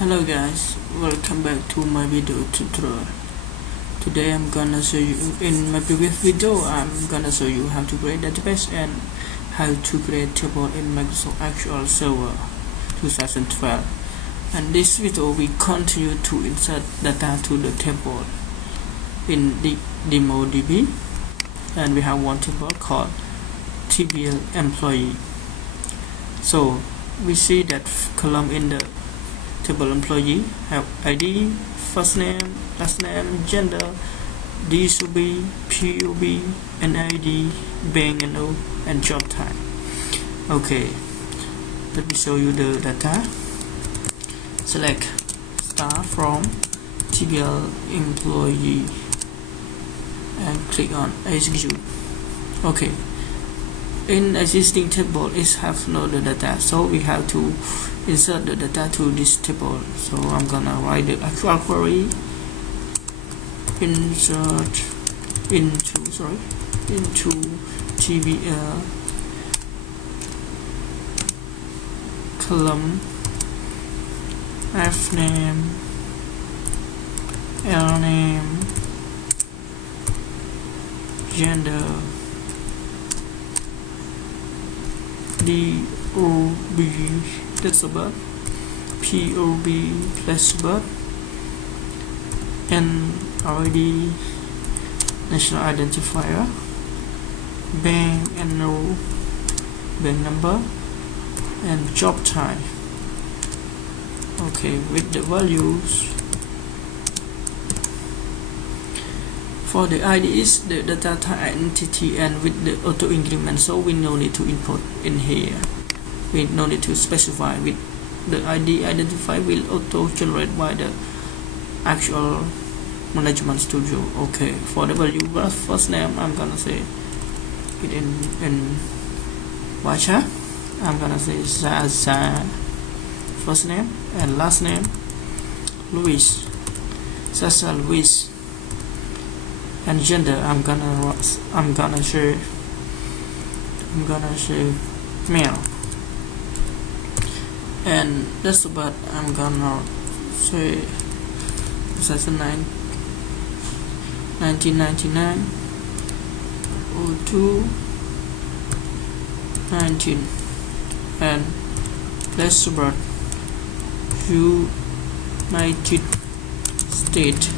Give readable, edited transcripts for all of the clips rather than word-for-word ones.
Hello guys, welcome back to my video tutorial. Today I'm gonna show you, in my previous video I'm gonna show you how to create database and how to create table in Microsoft SQL Server 2012. And this video we continue to insert data to the table in the DemoDB, and we have one table called TBL employee. So we see that column in the table employee have ID, first name, last name, gender, DSUB, PUB, NID, bank and and job type. Okay, let me show you the data. Select star from TBL employee and click on execute. Okay, in existing table it have no the data, so we have to insert the data to this table. So I'm gonna write the actual query, insert into TBL column F name, L name, gender, DOB, that's about POB plus birth, NID, national identifier, bank and no bank number, and job type. Okay, with the values for the ID is the data type identity and with the auto increment, so we no need to input in here. We no need to specify. With the ID identifier will auto generate by the actual management studio. Okay, for the value first name I'm gonna say it in Vacha. I'm gonna say Zaza first name, and last name Luis, Zaza Luis, and gender I'm gonna say male, and that's about I'm gonna say 1999 02 19, and place of birth United States,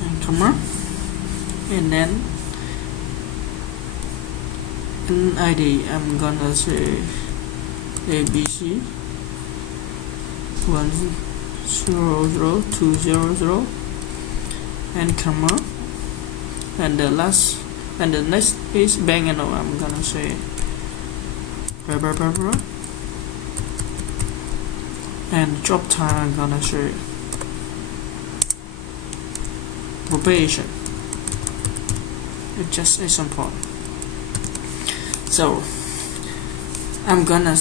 and comma, and then NID I'm gonna say ABC 100200, and comma, and the last and the next is bank and I'm gonna say blah blah blah blah, and job type I'm gonna say probation. It's just a sample. So I'm gonna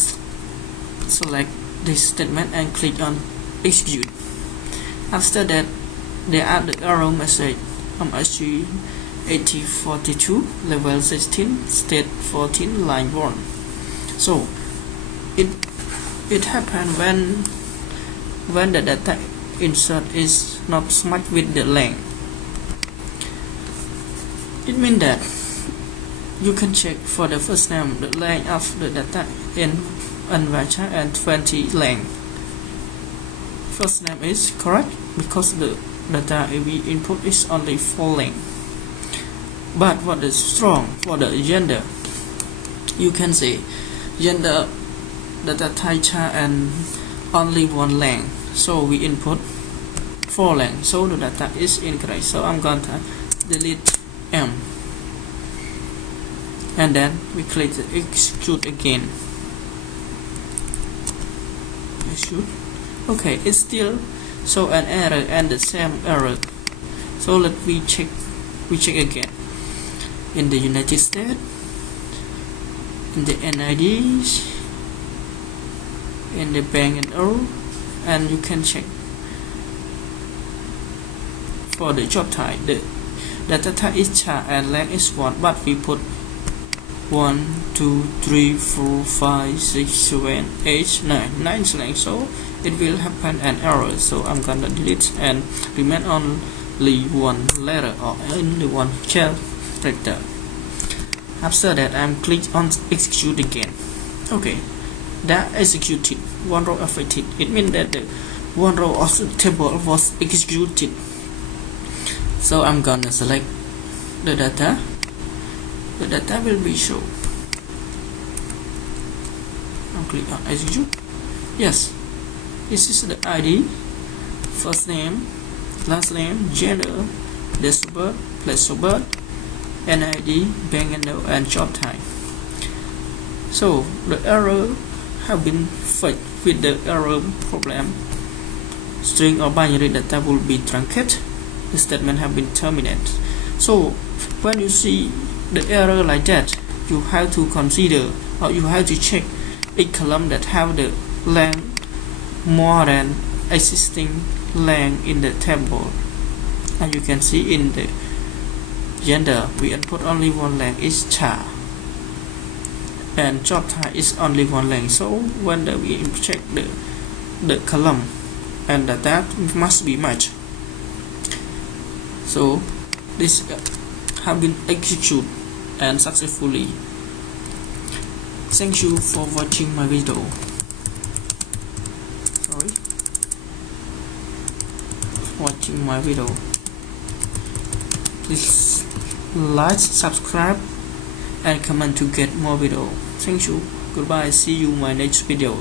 select this statement and click on execute. After that, they add the error message MSG 8042 level 16 state 14 line 1. So it happened when the data insert is not matched with the length. It means that you can check for the first name the length of the data in Vacha and 20 length. First name is correct because the data we input is only 4 length. But what is wrong for the gender? You can say gender data type and only 1 length, so we input 4 length, so the data is incorrect. So I'm going to delete M, and then we click the execute again. Execute. Okay, it's still show an error and the same error. So let we check again. In the United States, in the NIDs, in the bank and all, and you can check for the job type. The data type is char and length is 1, but we put 1 2 3 4 5 6 7 8 9 lines, so it will happen an error. So I'm gonna delete and remain only one letter or only one character. After that, I'm click on execute again. Okay, that executed, one row affected. It means that the one row of the table was executed. So I'm gonna select the data. The data will be shown. I'll click on execute. Yes, this is the ID, first name, last name, gender, date of birth, place of birth, NID, bank handle, and job type. So the error have been fixed with the error problem. String or binary data will be truncated. The statement have been terminated. So when you see the error like that, you have to consider, or you have to check a column that have the length more than existing length in the table. And you can see in the gender we input only one length is char, and job type is only one length. So when we check the column and that must be matched. So this have been executed and successfully. Thank you for watching my video. Watching my video. Please like, subscribe, and comment to get more video. Thank you. Goodbye. See you in my next video.